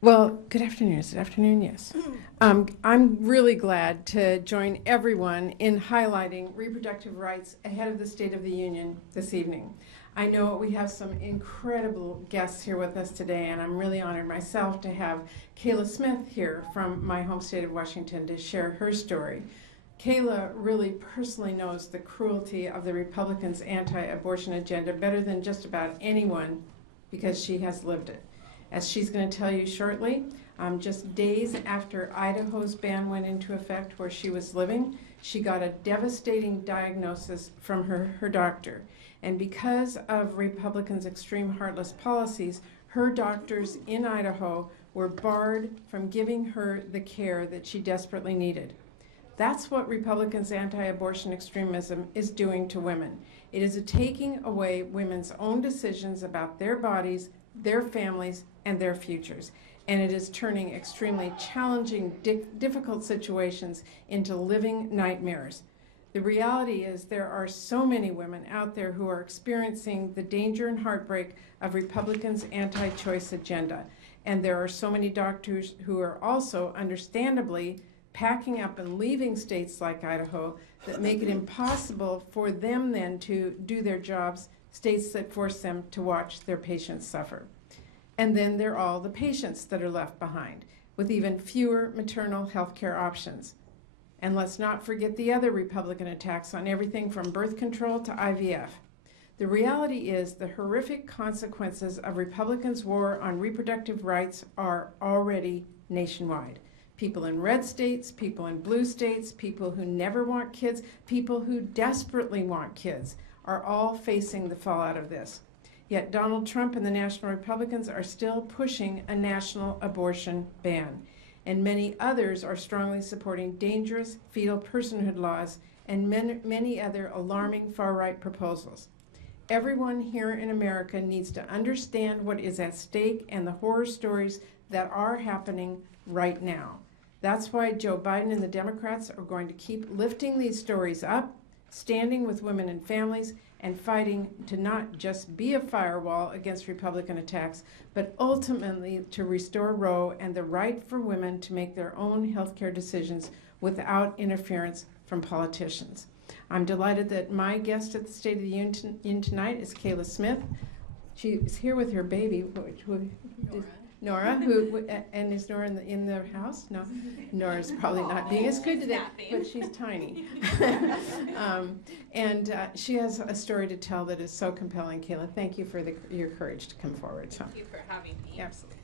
Well, good afternoon. Is it afternoon? Yes. I'm really glad to join everyone in highlighting reproductive rights ahead of the State of the Union this evening. I know we have some incredible guests here with us today, and I'm really honored myself to have Kayla Smith here from my home state of Washington to share her story. Kayla really personally knows the cruelty of the Republicans' anti-abortion agenda better than just about anyone because she has lived it. As she's going to tell you shortly, just days after Idaho's ban went into effect where she was living, she got a devastating diagnosis from her doctor. And because of Republicans' extreme heartless policies, her doctors in Idaho were barred from giving her the care that she desperately needed. That's what Republicans' anti-abortion extremism is doing to women. It is taking away women's own decisions about their bodies, their families, and their futures. And it is turning extremely challenging, difficult situations into living nightmares. The reality is there are so many women out there who are experiencing the danger and heartbreak of Republicans' anti-choice agenda. And there are so many doctors who are also, understandably, packing up and leaving states like Idaho that make it impossible for them then to do their jobs, states that force them to watch their patients suffer. And then there are all the patients that are left behind with even fewer maternal health care options. And let's not forget the other Republican attacks on everything from birth control to IVF. The reality is the horrific consequences of Republicans' war on reproductive rights are already nationwide. People in red states, people in blue states, people who never want kids, people who desperately want kids are all facing the fallout of this. Yet Donald Trump and the National Republicans are still pushing a national abortion ban. And many others are strongly supporting dangerous fetal personhood laws and many other alarming far-right proposals. Everyone here in America needs to understand what is at stake and the horror stories that are happening right now. That's why Joe Biden and the Democrats are going to keep lifting these stories up, standing with women and families, and fighting to not just be a firewall against Republican attacks, but ultimately to restore Roe and the right for women to make their own health care decisions without interference from politicians. I'm delighted that my guest at the State of the Union tonight is Kayla Smith. She is here with her baby, Nora, who and is Nora in the house? No, Nora's probably not being as good today, but she's tiny. And she has a story to tell that is so compelling. Kayla, thank you for your courage to come forward. Thank you for having me. Absolutely.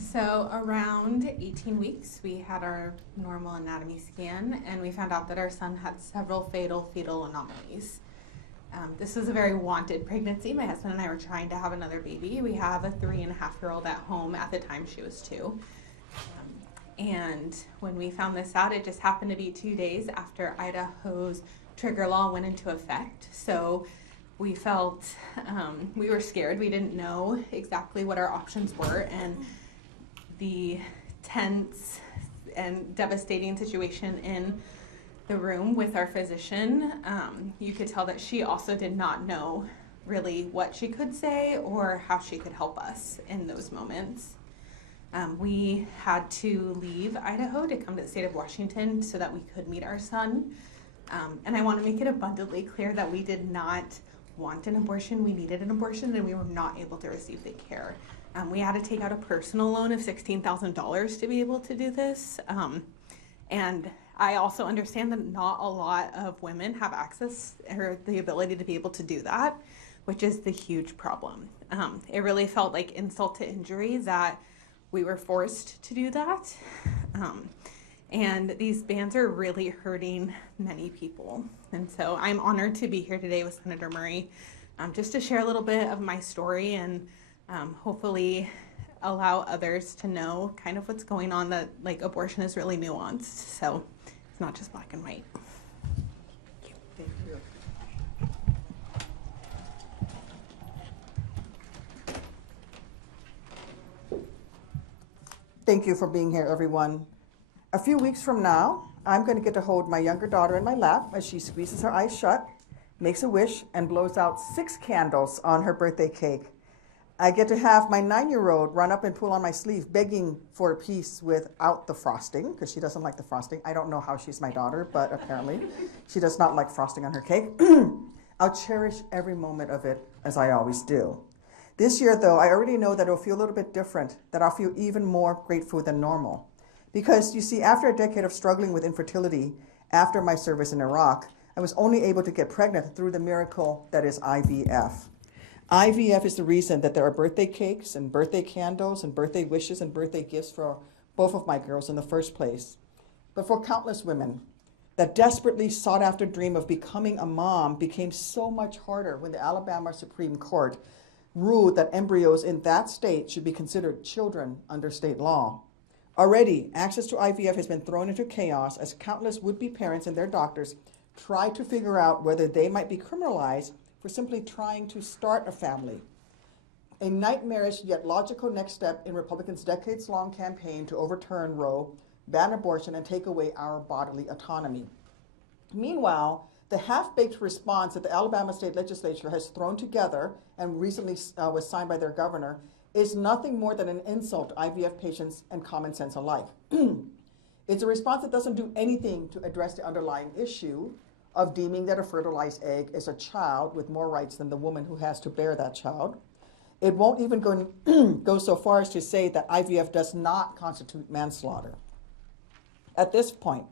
So around 18 weeks, we had our normal anatomy scan, and we found out that our son had several fatal fetal anomalies. This was a very wanted pregnancy. My husband and I were trying to have another baby. We have a 3.5-year-old at home. At the time, she was 2. And when we found this out, it just happened to be 2 days after Idaho's trigger law went into effect. So we felt, we were scared. We didn't know exactly what our options were. And the tense and devastating situation in the room with our physician, you could tell that she also did not know really what she could say or how she could help us in those moments. We had to leave Idaho to come to the state of Washington so that we could meet our son. And I want to make it abundantly clear that we did not want an abortion. We needed an abortion, and we were not able to receive the care. We had to take out a personal loan of $16,000 to be able to do this. And I also understand that not a lot of women have access or the ability to be able to do that, which is the huge problem. It really felt like insult to injury that we were forced to do that. And these bans are really hurting many people. And so I'm honored to be here today with Senator Murray, just to share a little bit of my story and hopefully allow others to know kind of what's going on, that like abortion is really nuanced. So it's not just black and white. Thank you. Thank you for being here, everyone. A few weeks from now, I'm going to get to hold my younger daughter in my lap as she squeezes her eyes shut, makes a wish, and blows out 6 candles on her birthday cake. I get to have my 9-year-old run up and pull on my sleeve, begging for a piece without the frosting, because she doesn't like the frosting. I don't know how she's my daughter, but apparently she does not like frosting on her cake. I'll cherish every moment of it, as I always do. This year, though, I already know that it'll feel a little bit different, that I'll feel even more grateful than normal. Because, you see, after a decade of struggling with infertility, after my service in Iraq, I was only able to get pregnant through the miracle that is IVF. IVF is the reason that there are birthday cakes and birthday candles and birthday wishes and birthday gifts for both of my girls in the first place. But for countless women, that desperately sought after dream of becoming a mom became so much harder when the Alabama Supreme Court ruled that embryos in that state should be considered children under state law. Already, access to IVF has been thrown into chaos as countless would-be parents and their doctors try to figure out whether they might be criminalized for simply trying to start a family. A nightmarish yet logical next step in Republicans' decades-long campaign to overturn Roe, ban abortion, and take away our bodily autonomy. Meanwhile, the half-baked response that the Alabama state legislature has thrown together and recently was signed by their governor is nothing more than an insult to IVF patients and common sense alike. It's a response that doesn't do anything to address the underlying issue of deeming that a fertilized egg is a child with more rights than the woman who has to bear that child. It won't even go so far as to say that IVF does not constitute manslaughter. At this point,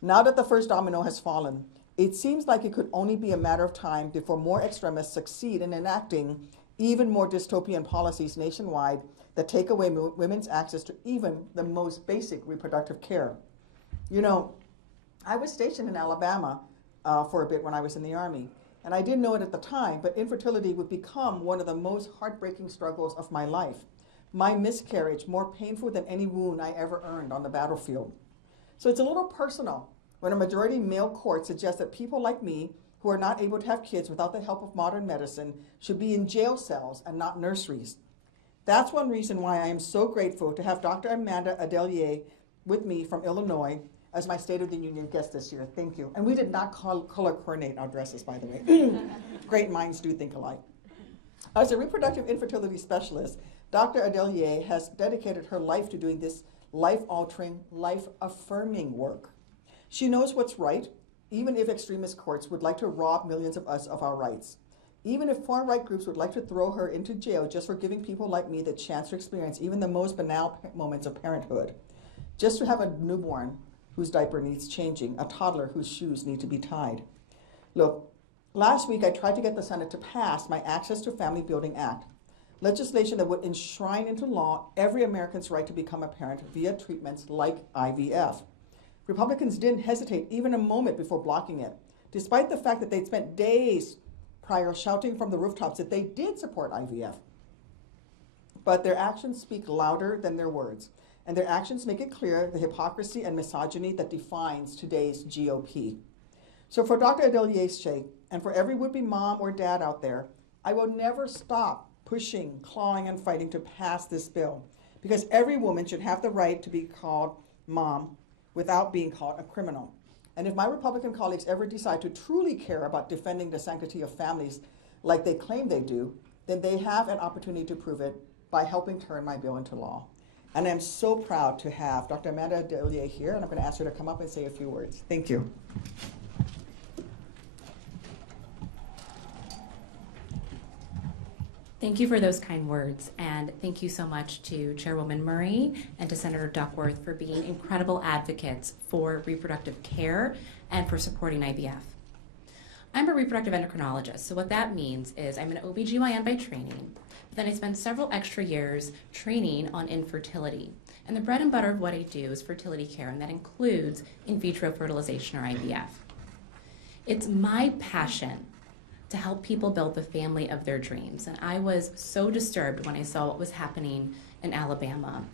now that the first domino has fallen, it seems like it could only be a matter of time before more extremists succeed in enacting even more dystopian policies nationwide that take away women's access to even the most basic reproductive care. You know, I was stationed in Alabama for a bit when I was in the Army. And I didn't know it at the time, but infertility would become one of the most heartbreaking struggles of my life. My miscarriage more painful than any wound I ever earned on the battlefield. So it's a little personal when a majority male court suggests that people like me who are not able to have kids without the help of modern medicine should be in jail cells and not nurseries. That's one reason why I am so grateful to have Dr. Amanda Adelier with me from Illinois as my State of the Union guest this year. Thank you. And we did not color coordinate our dresses, by the way. Great minds do think alike. As a reproductive infertility specialist, Dr. Adelier has dedicated her life to doing this life-altering, life-affirming work. She knows what's right, even if extremist courts would like to rob millions of us of our rights. Even if far-right groups would like to throw her into jail just for giving people like me the chance to experience even the most banal moments of parenthood. Just to have a newborn whose diaper needs changing, a toddler whose shoes need to be tied. Look, last week I tried to get the Senate to pass my Access to Family Building Act, legislation that would enshrine into law every American's right to become a parent via treatments like IVF. Republicans didn't hesitate even a moment before blocking it, despite the fact that they'd spent days prior shouting from the rooftops that they did support IVF. But their actions speak louder than their words, and their actions make it clear the hypocrisy and misogyny that defines today's GOP. So for Dr. Adelier's sake, and for every would-be mom or dad out there, I will never stop pushing, clawing, and fighting to pass this bill, because every woman should have the right to be called mom without being called a criminal. And if my Republican colleagues ever decide to truly care about defending the sanctity of families like they claim they do, then they have an opportunity to prove it by helping turn my bill into law. And I'm so proud to have Dr. Amanda Adelier here, and I'm going to ask her to come up and say a few words. Thank you. Thank you for those kind words, and thank you so much to Chairwoman Murray and to Senator Duckworth for being incredible advocates for reproductive care and for supporting IVF. I'm a reproductive endocrinologist, so what that means is I'm an OBGYN by training, but then I spend several extra years training on infertility. And the bread and butter of what I do is fertility care, and that includes in vitro fertilization or IVF. It's my passion to help people build the family of their dreams. And I was so disturbed when I saw what was happening in Alabama.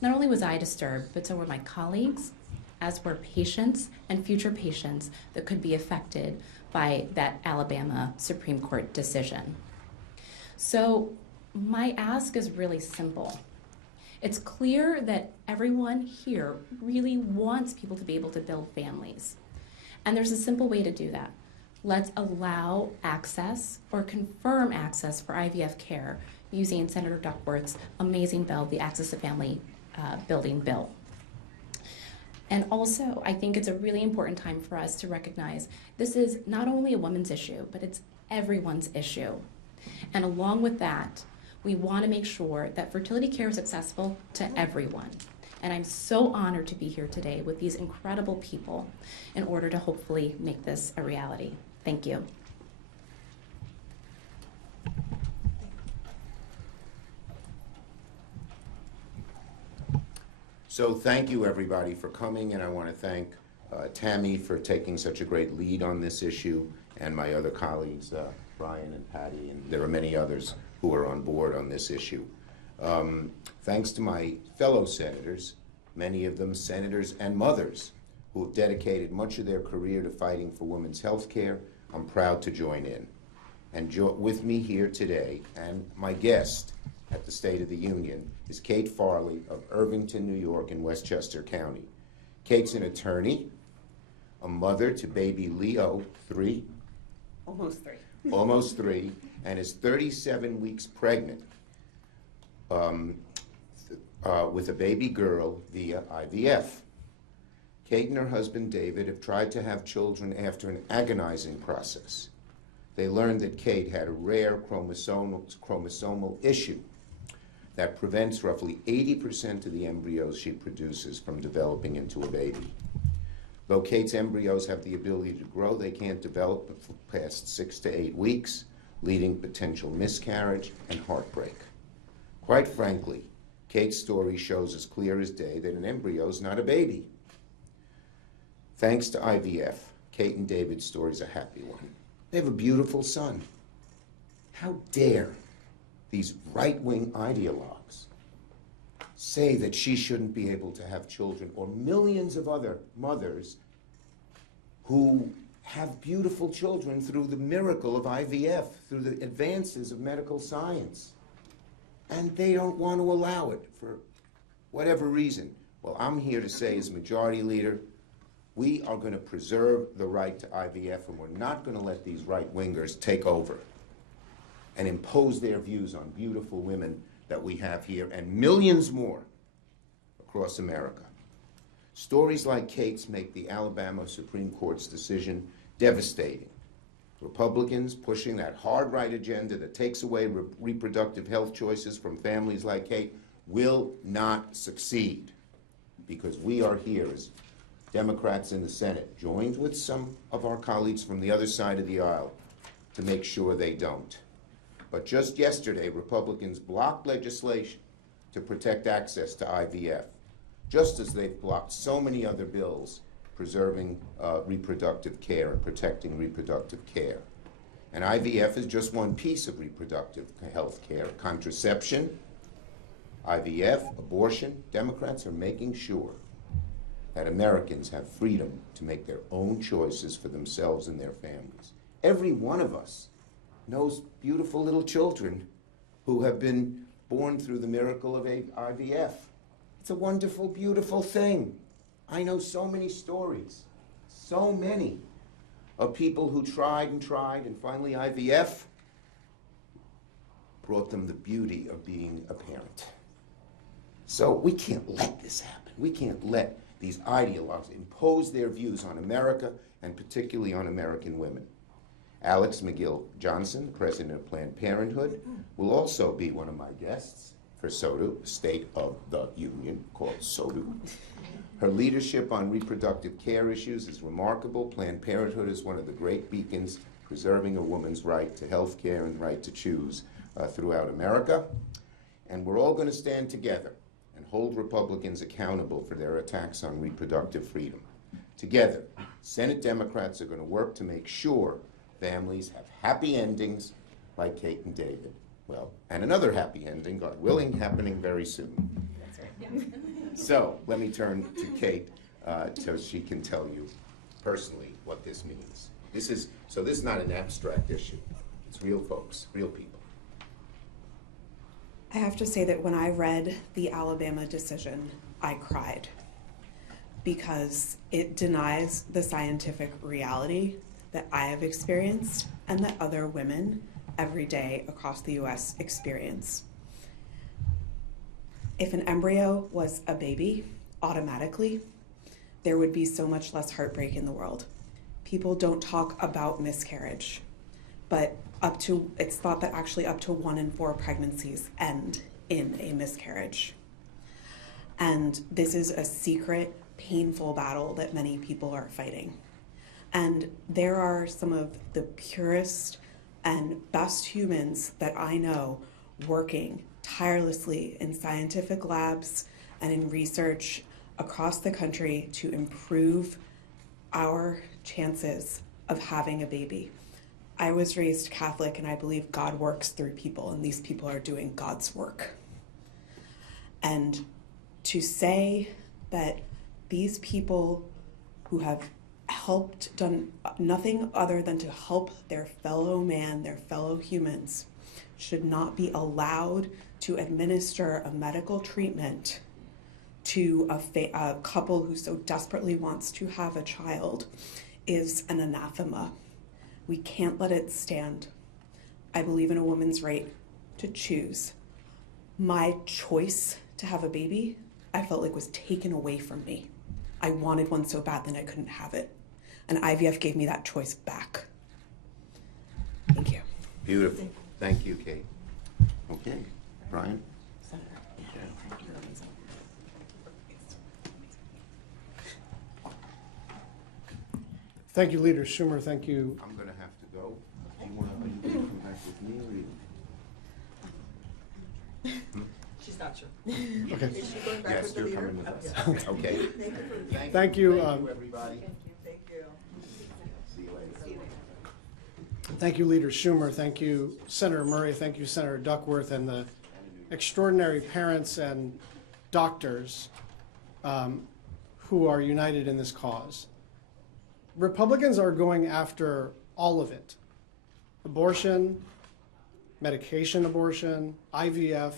Not only was I disturbed, but so were my colleagues, as were patients and future patients that could be affected by that Alabama Supreme Court decision. So my ask is really simple. It's clear that everyone here really wants people to be able to build families. And there's a simple way to do that. Let's allow access or confirm access for IVF care using Senator Duckworth's amazing bill, the Access to Family Building Bill. And also, I think it's a really important time for us to recognize this is not only a woman's issue, but it's everyone's issue. And along with that, we want to make sure that fertility care is accessible to everyone. And I'm so honored to be here today with these incredible people in order to hopefully make this a reality. Thank you. So thank you, everybody, for coming, and I want to thank Tammy for taking such a great lead on this issue, and my other colleagues, Brian and Patty, and there are many others who are on board on this issue. Thanks to my fellow senators, many of them senators and mothers, who have dedicated much of their career to fighting for women's health care. I'm proud to join in. And with me here today, and my guest at the State of the Union, is Kate Farley of Irvington, New York, in Westchester County. Kate's an attorney, a mother to baby Leo, 3. Almost 3. Almost 3, and is 37 weeks pregnant with a baby girl via IVF. Kate and her husband David have tried to have children after an agonizing process. They learned that Kate had a rare chromosomal issue that prevents roughly 80% of the embryos she produces from developing into a baby. Though Kate's embryos have the ability to grow, they can't develop past 6 to 8 weeks, leading potential miscarriage and heartbreak. Quite frankly, Kate's story shows as clear as day that an embryo is not a baby. Thanks to IVF, Kate and David's story is a happy one. They have a beautiful son. How dare these right-wing ideologues say that she shouldn't be able to have children, or millions of other mothers who have beautiful children through the miracle of IVF, through the advances of medical science. And they don't want to allow it for whatever reason. Well, I'm here to say, as Majority Leader, we are going to preserve the right to IVF, and we're not going to let these right-wingers take over and impose their views on beautiful women that we have here and millions more across America. Stories like Kate's make the Alabama Supreme Court's decision devastating. Republicans pushing that hard right agenda that takes away reproductive health choices from families like Kate will not succeed, because we are here as Democrats in the Senate, joined with some of our colleagues from the other side of the aisle, to make sure they don't. But just yesterday, Republicans blocked legislation to protect access to IVF, just as they've blocked so many other bills preserving reproductive care and protecting reproductive care. And IVF is just one piece of reproductive health care. Contraception, IVF, abortion. Democrats are making sure that Americans have freedom to make their own choices for themselves and their families. Every one of us knows beautiful little children who have been born through the miracle of IVF. It's a wonderful, beautiful thing. I know so many stories, so many, of people who tried, and finally IVF brought them the beauty of being a parent. So we can't let this happen. We can't let these ideologues impose their views on America, and particularly on American women. Alex McGill Johnson, president of Planned Parenthood, will also be one of my guests for SOTU, State of the Union, called SOTU. Her leadership on reproductive care issues is remarkable. Planned Parenthood is one of the great beacons preserving a woman's right to health care and right to choose throughout America. And we're all going to stand together and hold Republicans accountable for their attacks on reproductive freedom. Together, Senate Democrats are going to work to make sure families have happy endings like Kate and David. Well, and another happy ending, God willing, happening very soon. That's right. So let me turn to Kate so she can tell you personally what this means. This is not an abstract issue. It's real folks, real people. I have to say that when I read the Alabama decision, I cried, because it denies the scientific reality that I have experienced and that other women every day across the US experience. If an embryo was a baby, automatically, there would be so much less heartbreak in the world. People don't talk about miscarriage, but it's thought that actually up to 1 in 4 pregnancies end in a miscarriage. And this is a secret, painful battle that many people are fighting. And there are some of the purest and best humans that I know working tirelessly in scientific labs and in research across the country to improve our chances of having a baby. I was raised Catholic, and I believe God works through people, and these people are doing God's work. And to say that these people who have done nothing other than to help their fellow man, their fellow humans, should not be allowed to administer a medical treatment to a couple who so desperately wants to have a child is an anathema. We can't let it stand. I believe in a woman's right to choose. My choice to have a baby, I felt like was taken away from me. I wanted one so bad that I couldn't have it. And IVF gave me that choice back. Thank you. Beautiful. Thank you, Kate. Okay, Brian? Thank you, Leader Schumer. Thank you. I'm going to have to go. You want to come back with me or you? She's not sure. Okay. Is she going back Yes, with the you're leader? coming with us. Okay. Thank you. Everybody. Thank you. See you later. Thank you, Leader Schumer. Thank you, Senator Murray. Thank you, Senator Duckworth, and the extraordinary parents and doctors who are united in this cause. Republicans are going after all of it: abortion, medication abortion, IVF,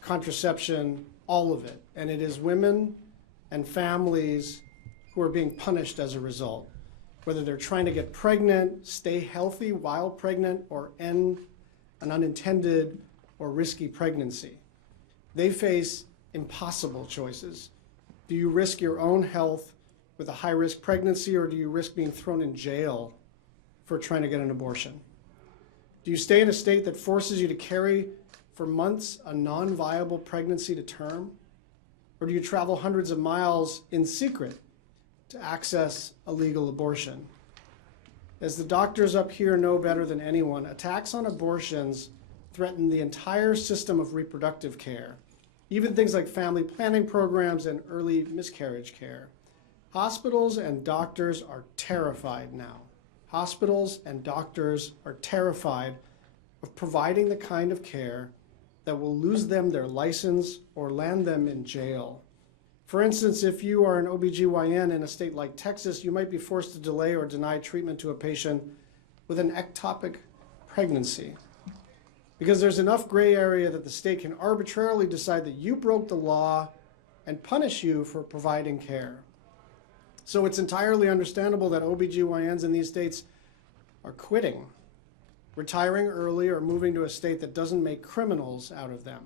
contraception, all of it. And it is women and families who are being punished as a result, whether they're trying to get pregnant, stay healthy while pregnant, or end an unintended or risky pregnancy. They face impossible choices. Do you risk your own health with a high-risk pregnancy, or do you risk being thrown in jail for trying to get an abortion? Do you stay in a state that forces you to carry for months a non-viable pregnancy to term? Or do you travel hundreds of miles in secret to access a legal abortion? As the doctors up here know better than anyone, attacks on abortions threaten the entire system of reproductive care, even things like family planning programs and early miscarriage care. Hospitals and doctors are terrified now. Hospitals and doctors are terrified of providing the kind of care that will lose them their license or land them in jail. For instance, if you are an OBGYN in a state like Texas, you might be forced to delay or deny treatment to a patient with an ectopic pregnancy, because there's enough gray area that the state can arbitrarily decide that you broke the law and punish you for providing care. So it's entirely understandable that OBGYNs in these states are quitting, retiring early, or moving to a state that doesn't make criminals out of them.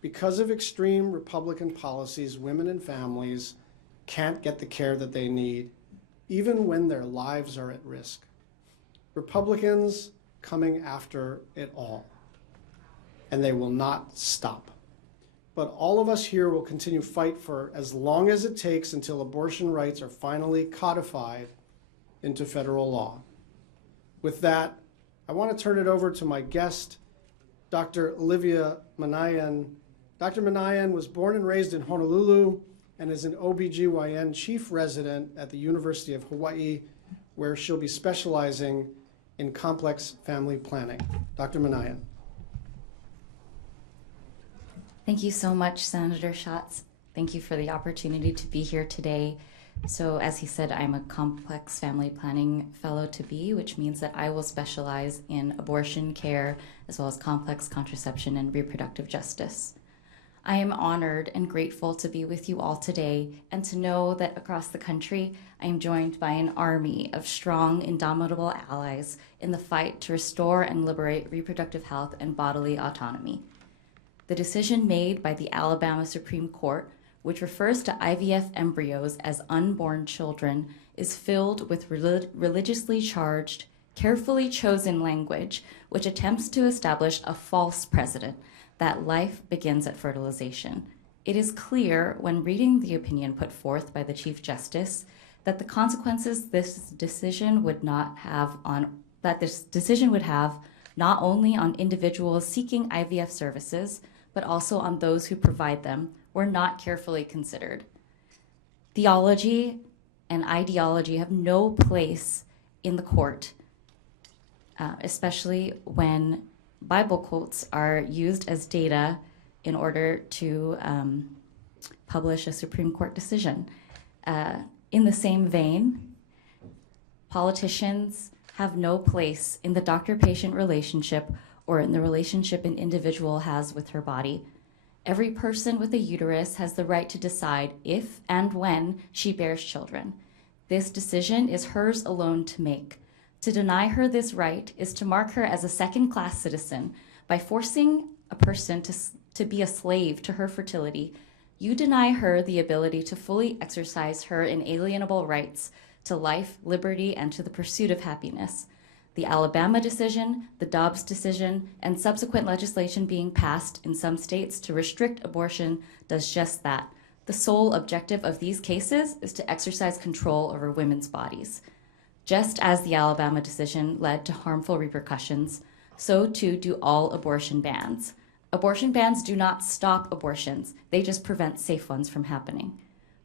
Because of extreme Republican policies, women and families can't get the care that they need, even when their lives are at risk. Republicans coming after it all, and they will not stop. But all of us here will continue to fight for as long as it takes until abortion rights are finally codified into federal law. With that, I want to turn it over to my guest, Dr. Olivia Manayan. Dr. Manayan was born and raised in Honolulu and is an OBGYN chief resident at the University of Hawaii, where she'll be specializing in complex family planning. Dr. Manayan. Thank you so much, Senator Schatz. Thank you for the opportunity to be here today. So as he said, I'm a complex family planning fellow to be, which means that I will specialize in abortion care as well as complex contraception and reproductive justice. I am honored and grateful to be with you all today and to know that across the country, I am joined by an army of strong, indomitable allies in the fight to restore and liberate reproductive health and bodily autonomy. The decision made by the Alabama Supreme Court, which refers to IVF embryos as unborn children, is filled with religiously charged, carefully chosen language which attempts to establish a false precedent that life begins at fertilization. It is clear when reading the opinion put forth by the Chief Justice that the consequences this decision would have not only on individuals seeking IVF services, but also on those who provide them, were not carefully considered. Theology and ideology have no place in the court, especially when Bible quotes are used as data in order to publish a Supreme Court decision. In the same vein, politicians have no place in the doctor-patient relationship or in the relationship an individual has with her body. Every person with a uterus has the right to decide if and when she bears children. This decision is hers alone to make. To deny her this right is to mark her as a second-class citizen. By forcing a person to be a slave to her fertility, you deny her the ability to fully exercise her inalienable rights to life, liberty, and to the pursuit of happiness. The Alabama decision, the Dobbs decision, and subsequent legislation being passed in some states to restrict abortion does just that. The sole objective of these cases is to exercise control over women's bodies. Just as the Alabama decision led to harmful repercussions, so too do all abortion bans. Abortion bans do not stop abortions, they just prevent safe ones from happening.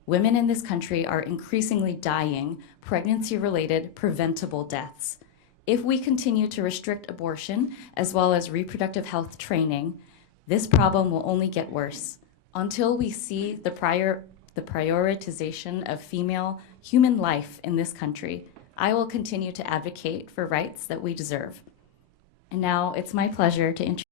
Women in this country are increasingly dying pregnancy-related preventable deaths. If we continue to restrict abortion as well as reproductive health training, this problem will only get worse. Until we see the prioritization of female human life in this country, I will continue to advocate for rights that we deserve. And now it's my pleasure to introduce